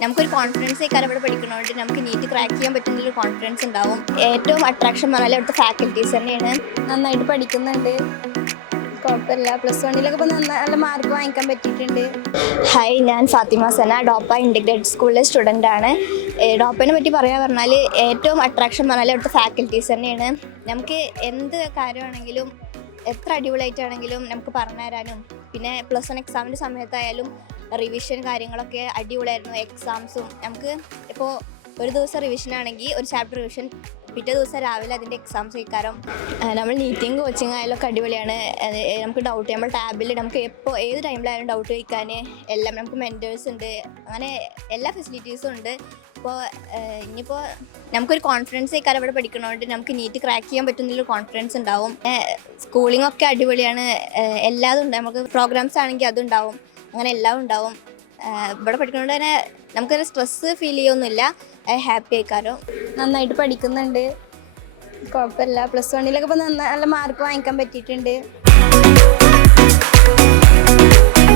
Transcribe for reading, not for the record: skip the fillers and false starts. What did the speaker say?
നമുക്കൊരു കോൺഫിഡൻസ് ആയിക്കാരം ഇവിടെ പഠിക്കുന്നതുകൊണ്ട് നമുക്ക് നീറ്റ് ക്രാക്ക് ചെയ്യാൻ പറ്റുന്നൊരു കോൺഫിഡൻസ് ഉണ്ടാവും. ഏറ്റവും അട്രാക്ഷൻ പറഞ്ഞാൽ അവിടുത്തെ ഫാക്കൽറ്റീസ് തന്നെയാണ്. നന്നായിട്ട് പഠിക്കുന്നുണ്ട്, കുഴപ്പമില്ല. +1 ഇപ്പോൾ നല്ല മാർക്ക് വാങ്ങിക്കാൻ പറ്റിയിട്ടുണ്ട്. ഹായ്, ഞാൻ ഫാത്തിമ സന, ഡോപ്പ ഇൻ്റഗ്രേറ്റഡ് സ്കൂളിലെ സ്റ്റുഡൻ്റ് ആണ്. ഡോപ്പനെ പറ്റി പറയാൻ പറഞ്ഞാൽ ഏറ്റവും അട്രാക്ഷൻ പറഞ്ഞാൽ അവിടുത്തെ ഫാക്കൽറ്റീസ് തന്നെയാണ്. നമുക്ക് എന്ത് കാര്യമാണെങ്കിലും എത്ര അടിപൊളിയായിട്ടാണെങ്കിലും നമുക്ക് പറഞ്ഞു തരാനും, പിന്നെ +1 എക്സാമിൻ്റെ സമയത്തായാലും റിവിഷൻ കാര്യങ്ങളൊക്കെ അടിപൊളിയായിരുന്നു. എക്സാംസും നമുക്ക് ഇപ്പോൾ ഒരു ദിവസം റിവിഷൻ ആണെങ്കിൽ ഒരു ചാപ്റ്റർ റിവിഷൻ, പിറ്റേ ദിവസം രാവിലെ അതിൻ്റെ എക്സാംസ് കഴിക്കാരം. നമ്മൾ നീറ്റിങ് കോച്ചിങ് ആയാലൊക്കെ അടിപൊളിയാണ്. നമുക്ക് ഡൗട്ട് നമ്മൾ ടാബിൽ നമുക്ക് എപ്പോൾ ഏത് ടൈമിലായാലും ഡൗട്ട് ചോദിക്കാൻ എല്ലാം നമുക്ക് മെൻറ്റേഴ്സ് ഉണ്ട്. അങ്ങനെ എല്ലാ ഫെസിലിറ്റീസും ഉണ്ട്. ഇപ്പോൾ ഇനിയിപ്പോൾ നമുക്കൊരു കോൺഫിഡൻസ് ആയിക്കാരം ഇവിടെ പഠിക്കുന്നതുകൊണ്ട് നമുക്ക് നീറ്റ് ക്രാക്ക് ചെയ്യാൻ പറ്റുന്നൊരു കോൺഫിഡൻസ് ഉണ്ടാവും. സ്കൂളിംഗ് ഒക്കെ അടിപൊളിയാണ്, എല്ലാതും ഉണ്ട്. നമുക്ക് പ്രോഗ്രാംസ് ആണെങ്കിൽ അതുണ്ടാവും, അങ്ങനെ എല്ലാം ഉണ്ടാവും. ഇവിടെ പഠിക്കുന്നതുകൊണ്ട് തന്നെ നമുക്കൊരു സ്ട്രെസ്സ് ഫീൽ ചെയ്യൊന്നുമില്ല, ഹാപ്പി ആയിക്കാരം. നന്നായിട്ട് പഠിക്കുന്നുണ്ട്, കുഴപ്പമില്ല. +1 ഇപ്പോൾ നല്ല മാർക്ക് വാങ്ങിക്കാൻ പറ്റിയിട്ടുണ്ട്.